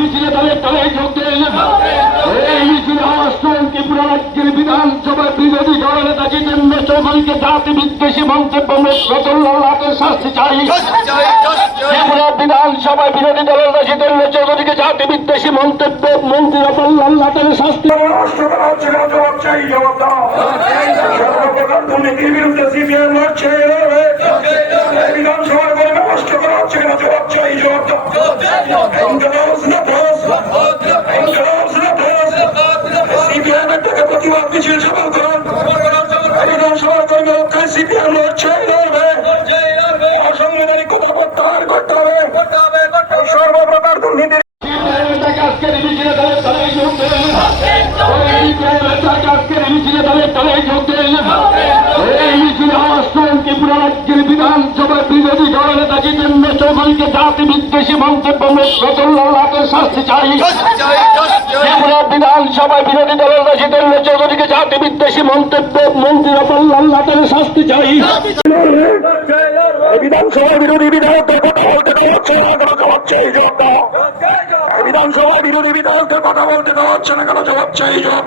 মিছিলে দলে দলে যোগ দেন এই মিছিলে অষ্টম ত্রিপুরা রাজ্যের বিধানসভার বিরোধী দলনেতা জিতেন্দ্র চৌধুরীকে জাতি বিদ্বেষী মন্তব্য রতনলালকে শাস্তি চাই ত্রিপুরা বিধানসভায় বিরোধী দলের নেতা জিতেন্দ্র চৌধুরীকে জাতি বিদ্বেষী মন্তব্য মন্ত্রী রতনলাল নাথের শাস্তি জবাব চাই জবাব দাও সর্বপ্রধান দুর্নীতির বিরুদ্ধে সিপিএম লড়ছে প্রতিবাদ মিছিল সফল করুন বিধানসভার কর্মী রক্ষায় সিপিএম লড়ছে লড়বে অসাংবিধানিক কথা প্রত্যাহার করতে হবে সর্বপ্রকার দুর্নীতির আজকের চৌধুরীকে জাতি বিদ্বেষী মন্তব্য রতনলালকে শাস্তি চাই। ত্রিপুরা বিধানসভায় বিরোধী দলের জিতেন্দ্র চৌধুরীকে জাতি বিদ্বেষী মন্তব্য মন্ত্রী রতনলাল নাথের শাস্তি চাই। বিধানসভা বিরোধী বিধায়কদের কথা বলতে দেওয়া হচ্ছে না কেন জবাব চাই জবাব বিধানসভা বিরোধী বিধায়কদের কথা বলতে দেওয়া হচ্ছে না কেন জবাব চাই জবাব